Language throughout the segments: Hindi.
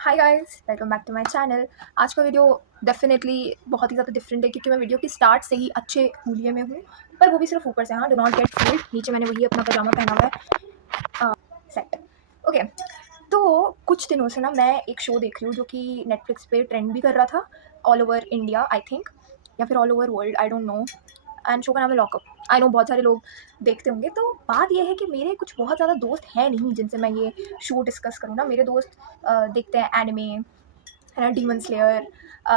Hi guys, welcome back to my channel. आज का वीडियो डेफिनेटली बहुत ही ज़्यादा डिफरेंट है क्योंकि मैं वीडियो की स्टार्ट से ही अच्छे मूल्य में हूँ, पर वो भी सिर्फ ऊपर से। हाँ, डू नॉट गेट फूल्ड। नीचे मैंने वही अपना पजामा पहना हुआ है। सेट। ओके। तो कुछ दिनों से ना मैं एक शो देख रही हूँ जो कि नेटफ्लिक्स पे ट्रेंड भी कर रहा था, all over India I think, या फिर all over world, I don't know. And show का नाम है लॉकअप। आई नो बहुत सारे लोग देखते होंगे। तो बात यह है कि मेरे कुछ बहुत ज़्यादा दोस्त हैं नहीं जिनसे मैं ये शो डिस्कस करूँ ना। मेरे दोस्त देखते हैं एनिमे, है ना, demon slayer,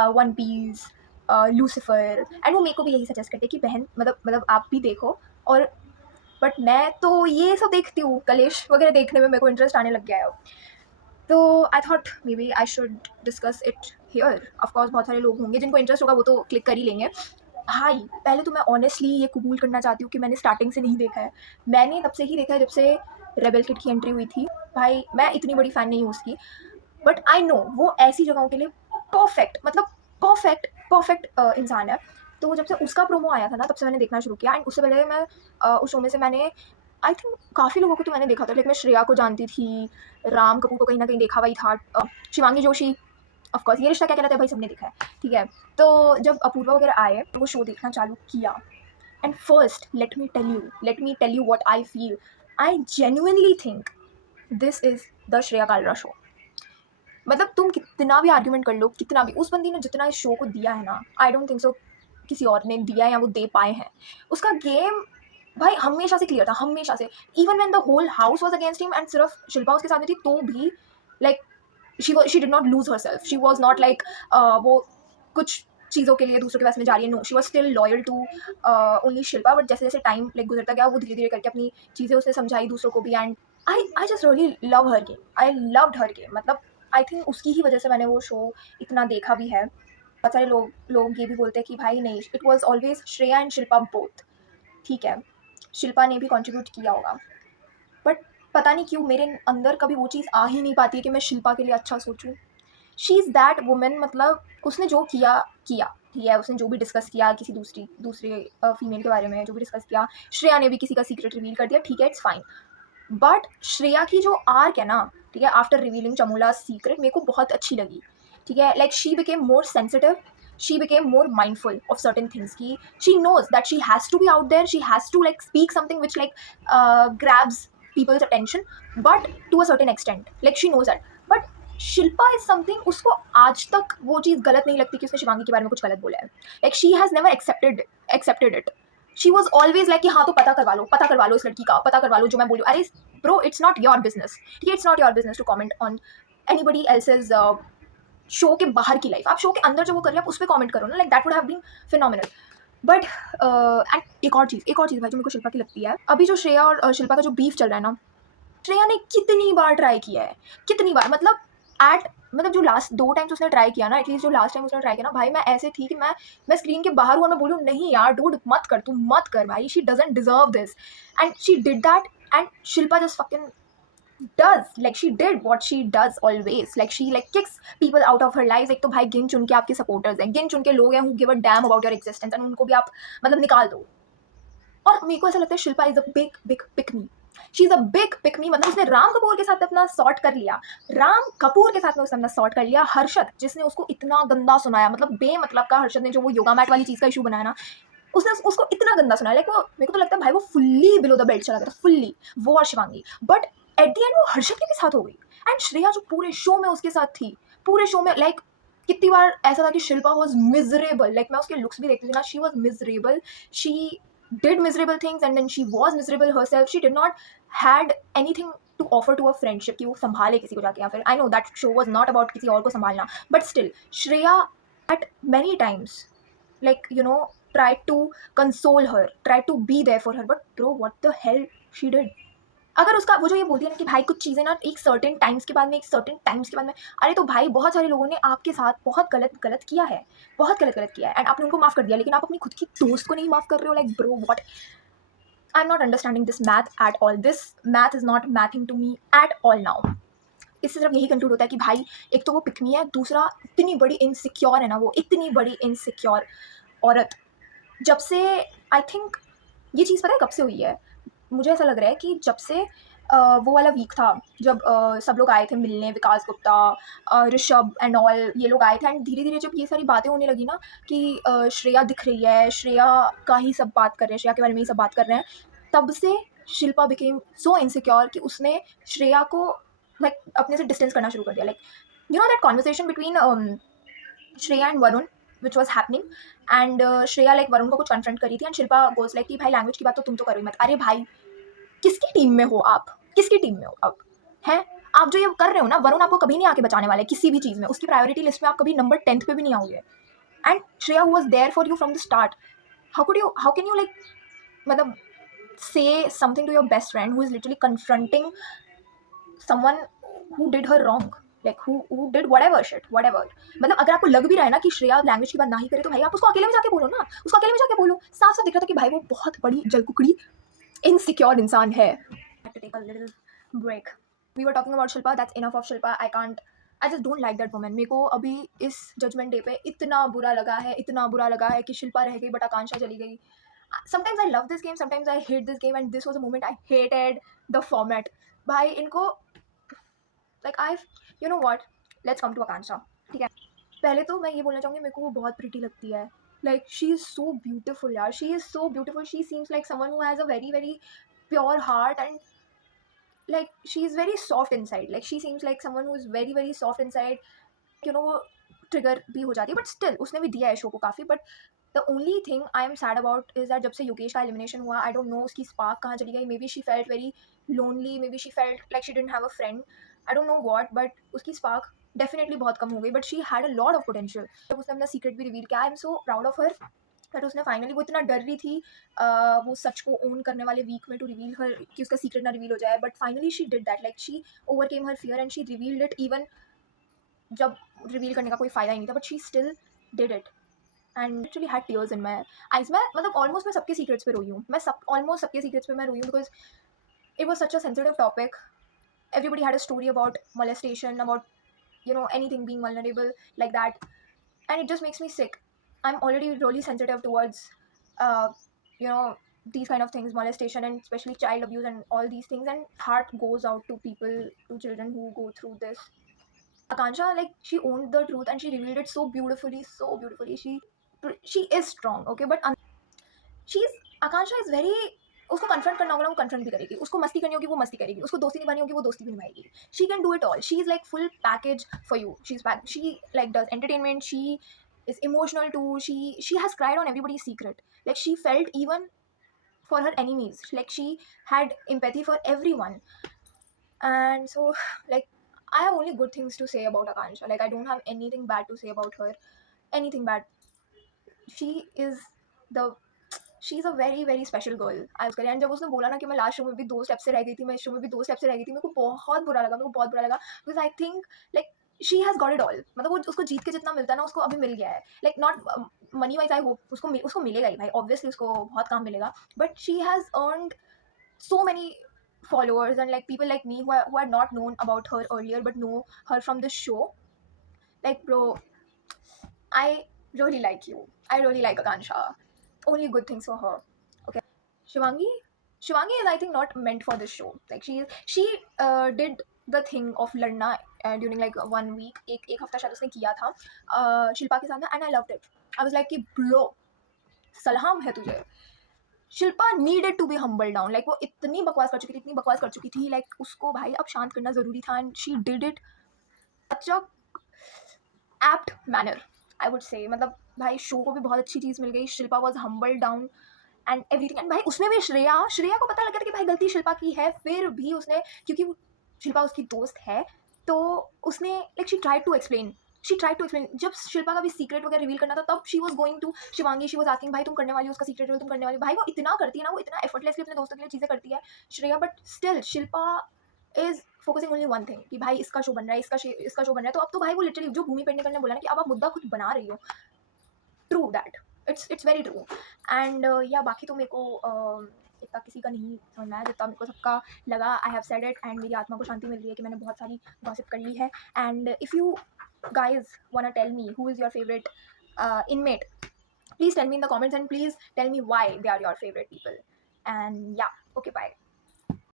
one piece, Lucifer, and वो मेरे को भी यही सजेस्ट करते हैं कि बहन मतलब आप भी देखो। और बट मैं तो ये सब देखती हूँ, कलेश वगैरह देखने में मेरे को इंटरेस्ट आने लग गया है। तो I thought maybe I should discuss it here. Of course बहुत सारे लोग होंगे जिनको इंटरेस्ट होगा, वो तो क्लिक कर ही लेंगे। भाई पहले तो मैं ऑनेस्टली ये कबूल करना चाहती हूँ कि मैंने स्टार्टिंग से नहीं देखा है। मैंने तब से ही देखा है जब से रेबल किड की एंट्री हुई थी। भाई मैं इतनी बड़ी फ़ैन नहीं हूँ उसकी, बट आई नो वो ऐसी जगहों के लिए परफेक्ट, मतलब परफेक्ट परफेक्ट इंसान है। तो जब से उसका प्रोमो आया था ना, तब से मैंने देखना शुरू किया। एंड उससे पहले मैं उस शो में से मैंने आई थिंक काफ़ी लोगों को तो मैंने देखा था। लाइक मैं श्रेया को जानती थी, राम कपूर को कहीं ना कहीं देखा हुआ ही था, शिवांगी जोशी, ऑफकोर्स ये रिश्ता क्या कहलाता है भाई सबने देखा है, ठीक है। तो जब अपूर्वा वगैरह आए तो वो शो देखना चालू किया। And first let me tell you what I feel. I genuinely think this is the Shreya Kalra show. मतलब तुम कितना भी आर्ग्यूमेंट कर लो, कितना भी, उस बंदी ने जितना इस शो को दिया है ना, आई डोंट थिंक सो किसी और ने दिया है या वो दे पाए हैं। उसका गेम भाई हमेशा से क्लियर था, हमेशा से। Even when the whole house was against him and सिर्फ शिल्पा उसके साथ में थी, तो भी like she did not lose herself. She was not like वो कुछ चीज़ों के लिए दूसरों के पास में जा रही है। No, she was still loyal to only Shilpa. But जैसे जैसे टाइम लाइक गुजरता गया, वो धीरे धीरे करके अपनी चीज़ें उसने समझाई दूसरों को भी। And I just really love her game, I loved her game. मतलब आई थिंक उसकी ही वजह से मैंने वो शो इतना देखा भी है। बहुत सारे लोग ये भी बोलते हैं कि भाई नहीं, it was always Shreya and Shilpa both. ठीक है, शिल्पा ने भी कॉन्ट्रीब्यूट किया होगा, बट पता नहीं क्यों मेरे अंदर कभी वो चीज़ आ ही नहीं पाती है कि मैं शिल्पा के लिए अच्छा सोचूं। She is that women. मतलब उसने जो किया किया, ठीक है। उसने जो भी डिस्कस किया किसी दूसरे फीमेल के बारे में, जो भी डिस्कस किया, श्रेया ने भी किसी का सीक्रेट रिवील कर दिया, ठीक है, इट्स फाइन। बट श्रेया की जो आर्क है ना, ठीक है, आफ्टर रिवीलिंग चमोला सीक्रेट, मेरे को बहुत अच्छी लगी। ठीक है, like she became more sensitive, she became more mindful of certain things. She knows that she has to be out there, she has to like speak something which like grabs people's attention, but to a certain extent, like she knows that. But Shilpa is something, उसको आज तक वो चीज़ गलत नहीं लगती कि उसने शिवांगी के बारे में कुछ गलत बोला है। Like she has never accepted it. She was always like कि हाँ तो पता करवा लो इस लड़की का, पता करवा लो जो मैं बोलूँ। अरे bro, it's not your business, ठीक है, it's not your business to comment on anybody else's show के बाहर की लाइफ। आप शो के अंदर जो वो कर रहे हैं आप उस पर कॉमेंट करो ना, like that would have been phenomenal. But and एक और चीज़ भाई जो मेरे को शिल्पा की लगती है, अभी जो श्रेया और शिल्पा का जो बीफ चल रहा है ना, श्रेया ने कितनी बार ट्राई किया है, कितनी बार। मतलब एट मतलब जो लास्ट 2 टाइम्स उसने ट्राई किया ना, एटलीस्ट जो लास्ट टाइम उसने ट्राई किया ना, भाई मैं ऐसे थी कि मैं स्क्रीन के बाहर हुआ, मैं बोलूँ नहीं यार डूड मत कर, तू मत कर भाई, she doesn't deserve this. And she did that. And Shilpa just fucking does, like she did what she does always, like she like kicks people out of her lives। एक तो भाई गिन चुन के आपके सपोर्टर्स हैं, गिन चुन के लोग हैं who give a damn about your existence, and उनको भी आप मतलब निकाल दो। और मेरे को ऐसा लगता है Shilpa is a big big pick me. She is a big pick me. मतलब उसने राम कपूर के साथ अपना सॉर्ट कर लिया, राम कपूर के साथ में उसने अपना सॉर्ट कर लिया। हर्षद जिसने उसको इतना गंदा सुनाया, मतलब बेमतलब का, हर्षद ने जो वो योगा मैट वाली चीज़ का इशू बनाया ना, उसने उसको इतना गंदा सुनाया। लाइक वो मेरे को तो लगता है भाई वो फुल्ली बिलो द बेल्ट चला गया था, फुल्ली, वो और Shivangi. But at the end वो हर्षद के भी साथ हो गई। एंड श्रेया जो पूरे शो में उसके साथ थी, पूरे शो में लाइक कितनी बार ऐसा था कि शिल्पा वॉज मिजरेबल। लाइक मैं उसके लुक्स भी देखती थी ना, she was miserable. She did miserable things and then she was miserable herself. She did not had anything to offer to a friendship कि वो संभाले किसी को जाके, या फिर I know that show was not about किसी और को संभालना, but still Shreya at many times like you know tried to console her, tried to be there for her, but bro what the hell she did। अगर उसका वो जो ये बोलती है ना कि भाई कुछ चीज़ें ना एक सर्टेन टाइम्स के बाद में, एक सर्टेन टाइम्स के बाद में, अरे तो भाई बहुत सारे लोगों ने आपके साथ बहुत गलत गलत किया है, बहुत गलत गलत किया है, एंड आपने उनको माफ़ कर दिया, लेकिन आप अपनी खुद की दोस्त को नहीं माफ़ कर रहे हो। Like bro what, I am not understanding this math at all. This math is not mathing to me at all now. इससे सिर्फ यही कंक्लूड होता है कि भाई एक तो वो पिकमी है, दूसरा इतनी बड़ी इनसिक्योर है ना, वो इतनी बड़ी इनसिक्योर औरत। जब से आई थिंक ये चीज़ पता है कब से हुई है, मुझे ऐसा लग रहा है कि जब से वो वाला वीक था जब सब लोग आए थे मिलने, विकास गुप्ता, ऋषभ एंड ऑल, ये लोग आए थे। एंड धीरे धीरे जब ये सारी बातें होने लगी ना कि श्रेया दिख रही है, श्रेया का ही सब बात कर रहे हैं, श्रेया के बारे में ही सब बात कर रहे हैं, तब से शिल्पा बिकेम सो इनसिक्योर कि उसने श्रेया को लाइक अपने से डिस्टेंस करना शुरू कर दिया। Like you know that conversation between Shreya and Varun which was happening, and Shreya like Varun को कुछ कन्फ्रंट करी थी एंड शिल्पा गोज लाइक कि भाई लैंग्वेज की बात तो तुम तो करो ही मत। अरे भाई, किसकी टीम में हो आप? किसकी टीम में हो आप? हैं? आप जो ये कर रहे हो ना, वरुण आपको कभी नहीं आके बचाने वाले किसी भी चीज़ में। उसकी प्रायोरिटी लिस्ट में आप कभी नंबर 10th पे भी नहीं आओगे। And Shreya who was there for you from the start, how can you like मतलब say something to your best friend who is literally confronting someone who did her wrong, like who did whatever. मतलब अगर आपको लग भी रहा है ना कि श्रेया लैंग्वेज की बात ना ही करे तो भाई आप उसको अकेले में जाके बोलो ना, उसको अकेले में जाके बोलो। साफ साफ दिख रहा था कि भाई वो बहुत बड़ी जलकुकड़ी इनसिक्योर इंसान है। To take a little break. We were talking about Shilpa. That's enough of Shilpa. I just don't like that woman. मेरे को अभी इस जजमेंट डे पे इतना बुरा लगा है कि शिल्पा रह गई बट आकांक्षा चली गई। Sometimes I love this game, sometimes I hate this game, and this was a moment I hated the format. भाई इनको like you know what? Let's come to आकांक्षा, ठीक है? पहले तो मैं ये बोलना चाहूँगी, मेरे को वो बहुत प्रिटी लगती है। Like she is so beautiful यार, she is so beautiful. She seems like someone who has a very very pure heart, and like she is very soft inside. Like she seems like someone who is very very soft inside. You know, trigger भी हो जाती है, बट स्टिल उसने भी दिया है शो को काफ़ी। But the only thing I am sad about is that जब से योगेश का एलिमिनेशन हुआ, आई डोंट नो उसकी स्पार्क कहाँ चली गई। May be she felt very lonely, may be she felt like she didn't have a friend, I don't know what, but उसकी स्पार्क डेफिनेटली बहुत कम हो गई। But she had a lot of potential. जब उसने अपना सीक्रेट भी रिवील किया, I am so proud of her but उसने फाइनली, वो इतना डर रही थी वो सच को ओन करने वाले वीक में टू रिवील हर कि उसका सीक्रेट ना रिवील हो जाए, but finally she did that. Like she overcame her fear and she revealed it, even जब रिवील करने का कोई फ़ायदा ही नहीं था, but she still did it and literally had tears in my eyes. मैं मतलब ऑलमोस्ट मैं सबके सीक्रेट्स पे रोई हूँ, मैं सब ऑलमोस्ट सबके सीक्रेट्स पे मैं रोई हूँ, because it was such a sensitive topic. Everybody had a story about molestation, about anything being vulnerable like that, and it just makes me sick. I'm already really sensitive towards uh, you know these kind of things, molestation and especially child abuse and all these things, and heart goes out to people, to children who go through this. Akansha, like, she owned the truth and she revealed it so beautifully, so beautifully. She is strong, okay, but she's Akansha is very, उसको कन्फ्रंट करना होगा वो कन्फ्रंट भी करेगी, उसको मस्ती करनी होगी वो मस्ती करेगी, उसको दोस्ती निभानी होगी वो दोस्ती भी निभाएगी. She can do it all. She is like full package for you. She like does entertainment. She is emotional too. She has cried on everybody's secret. Like she felt even for her enemies. Like she had empathy for everyone. And so like I have only good things to say about Akansha. Like I don't have anything bad to say about her. Anything bad. She is the she is a very very special girl. I उसका एंड जब उसने बोला ना कि मैं लास्ट शो में भी 2 स्टेप से रह गई थी, मैं इस शो में भी 2 स्टेप से रह गई थी, मेरे को बहुत बुरा लगा, because I think like she has got it all. मतलब वो उसको जीत के जितना मिलता है ना उसको अभी मिल गया है. Like not money wise, I hope उसको मिलेगा ही भाई, ऑब्वियसली उसको बहुत काम मिलेगा, but she has earned so many followers and like people like me who had not known about her earlier but know her from this show. Like bro, I really like you. I really like Akansha. Only good things for her. Okay. Shivangi is I think not meant for this show. Like she did the thing of लड़ना during like 1 week, एक हफ्ता शायद उसने किया था शिल्पा के साथ में, and I loved it. I was like कि bro, सलाम है तुझे. Shilpa needed to be humbled down. Like वो इतनी बकवास कर चुकी थी, like उसको भाई अब शांत करना ज़रूरी था, and she did it such a apt manner, I would say. मतलब भाई शो को भी बहुत अच्छी चीज़ मिल गई. Shilpa was humbled down and everything, and भाई उसमें भी श्रेया को पता लगा था कि भाई गलती शिल्पा की है, फिर भी उसने, क्योंकि शिल्पा उसकी दोस्त है, तो उसने like she tried to explain. जब शिल्पा का भी सीक्रेट वगैरह रिवील करना था, तब she was going to Shivangi, she was asking भाई तुम करने वाली हो उसका सीक्रेट रिवील, तुम करने वाली. भाई वो इतना करती है ना, वो इतना एफर्टलेसली अपने दोस्तों के लिए चीज़ें करती है Shreya, but still Shilpa is focusing only one thing कि भाई इसका शो बन रहा है, इसका शो बन रहा है. तो अब तो भाई वो लिटरली जो भूमि पेडनेकर ने बोला ना कि अब आप मुद्दा खुद बना रही हो, true that, it's very true. And या बाकी तो मेरे को इतना किसी का नहीं समझ में आया जितना मेरे को सबका लगा. I have said it and मेरी आत्मा को शांति मिल रही है कि मैंने बहुत सारी गॉसिप कर ली है. And if you guys wanna tell me who is your favorite inmate, please tell me in the comments and please tell me why they are your favorite people. And yeah, okay, bye.